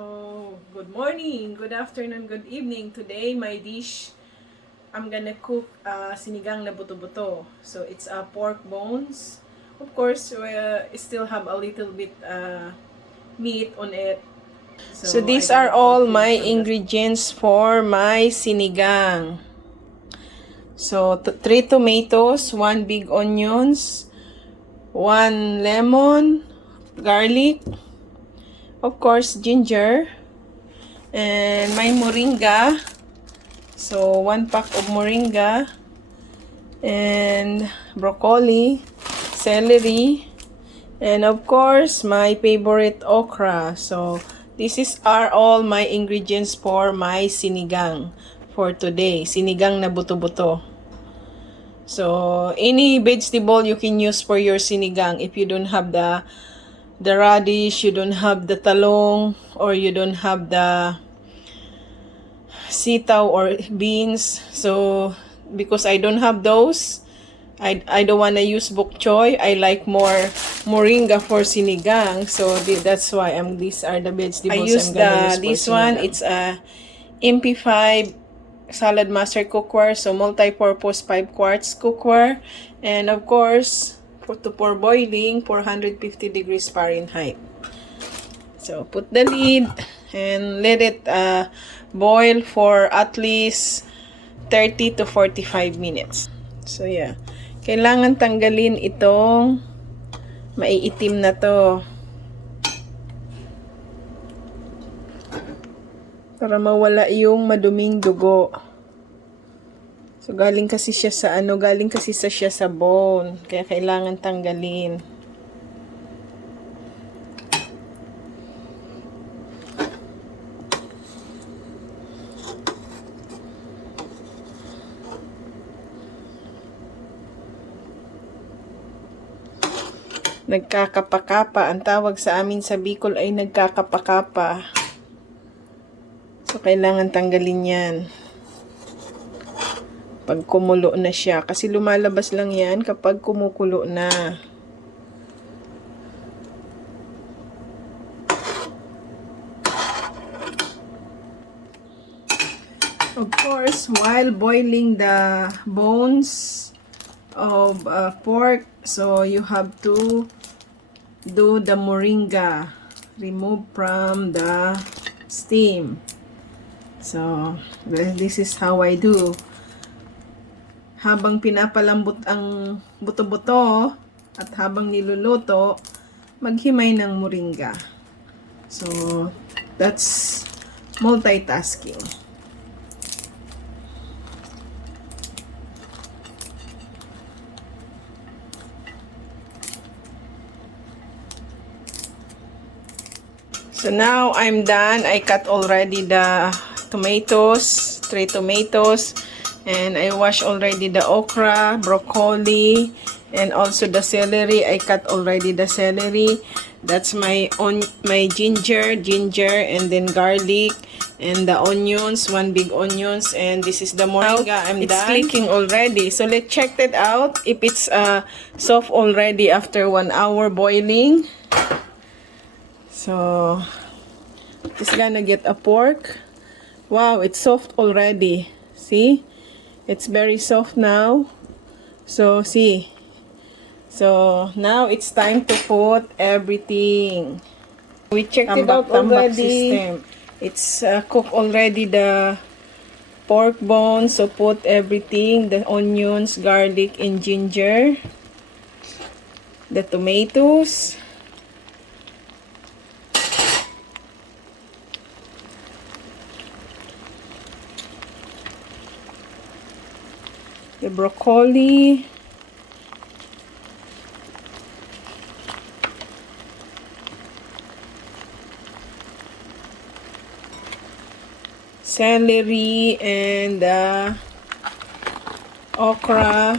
Oh, good morning, good afternoon, good evening. Today, my dish, I'm gonna cook sinigang na buto-buto. So, it's pork bones. Of course, we still have a little bit meat on it. So these are all my ingredients for my sinigang. So, 3 tomatoes, 1 big onions, 1 lemon, garlic, of course, ginger, and my moringa. So, 1 pack of moringa, and broccoli, celery, and of course, my favorite okra. So, are all my ingredients for my sinigang for today. Sinigang na buto-buto. So, any vegetable you can use for your sinigang. If you don't have the radish, you don't have the talong, or you don't have the sitaw or beans. So, because I don't have those, I don't want to use bok choy. I like more moringa for sinigang. So, that's why these are the vegetables I use. This one, it's a MP5 SALADMASTER cookware. So, multi-purpose 5 quarts cookware. And of course, for boiling, 450 degrees Fahrenheit. So, put the lid and let it boil for at least 30 to 45 minutes. So, yeah. Kailangan tanggalin itong maiitim na to. Para mawala yung maduming dugo. So, galing kasi siya sa bone. Kaya kailangan tanggalin. Nagkakapakapa. Ang tawag sa amin sa Bicol ay nagkakapakapa. So, kailangan tanggalin yan. Pag kumulo na siya. Kasi lumalabas lang yan kapag kumukulo na. Of course, while boiling the bones of pork, so you have to do the moringa. Remove from the steam. So, this is how I do. Habang pinapalambot ang buto-buto at habang niluluto, maghimay ng moringa. So, that's multitasking. So now I'm done. I cut already the tomatoes, 3 tomatoes, and I wash already the okra, broccoli, and also the celery. I cut already the celery. That's my ginger, and then garlic, and the onions, 1 big onions, and this is the moringa. It's done. Clicking already. So let's check that out if it's soft already after 1 hour boiling. So, just gonna get a pork. Wow, it's soft already. See? It's very soft now. So, see. So, now it's time to put everything. We checked it out already. It's cooked already, the pork bones. So, put everything. The onions, garlic, and ginger. The tomatoes. The broccoli, celery, and okra.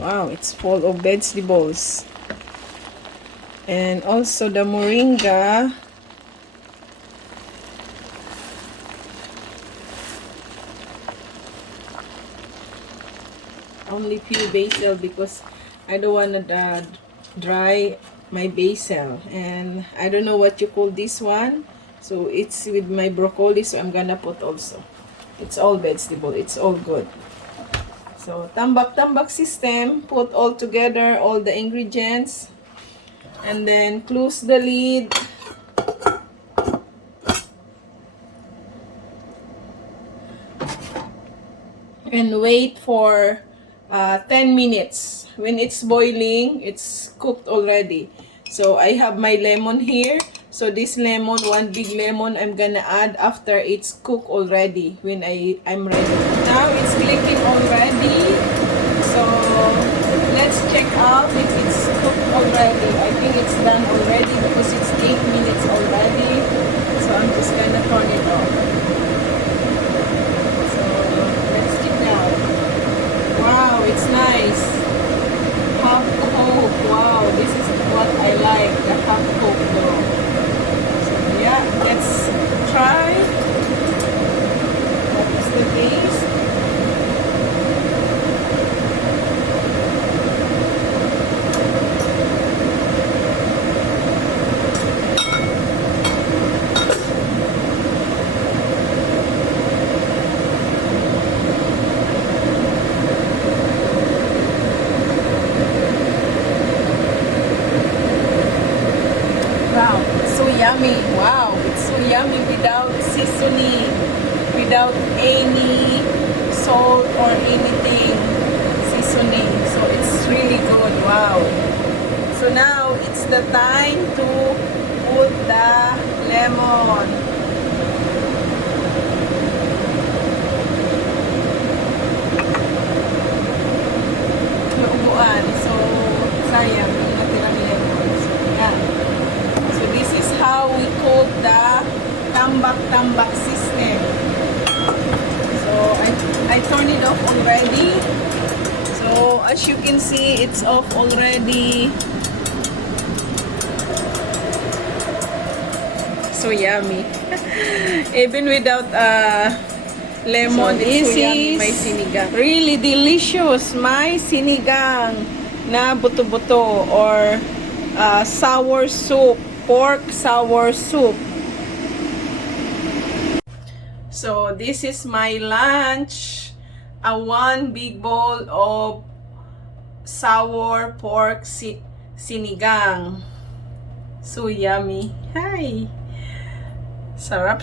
Wow, it's full of vegetables. And also the moringa. Only few basil because I don't want to dry my basil. And I don't know what you call this one. So it's with my broccoli, so I'm gonna put also. It's all vegetable, it's all good. So tambak system, put all together, all the ingredients, and then close the lid. And wait for 10 minutes. When it's boiling, it's cooked already. So I have my lemon here. So this lemon, one big lemon, I'm gonna add after it's cooked already, when I'm ready. Now it's clicking already. So let's check out if it's cooked already. I think it's done already because it's 8 minutes already. So I'm just gonna turn it off. Wow, it's nice. Half coke. Wow, this is what I like, the half coke though. So yeah, let's try. What is the taste? Wow, it's so yummy. Wow, it's so yummy without seasoning, without any salt or anything seasoning. So it's really good. Wow. So now it's the time to put the lemon. Lubuan. So sayang yung natirang lemon. So yan. So this is how we cook the tambak system. So I turn it off already. So as you can see, it's off already. So yummy. Even without lemon, so it's so yummy, my sinigang. Really delicious, my sinigang na buto-buto or sour soup, pork sour soup. So this is my lunch, one big bowl of sour pork sinigang. So yummy. Hi. Sarap.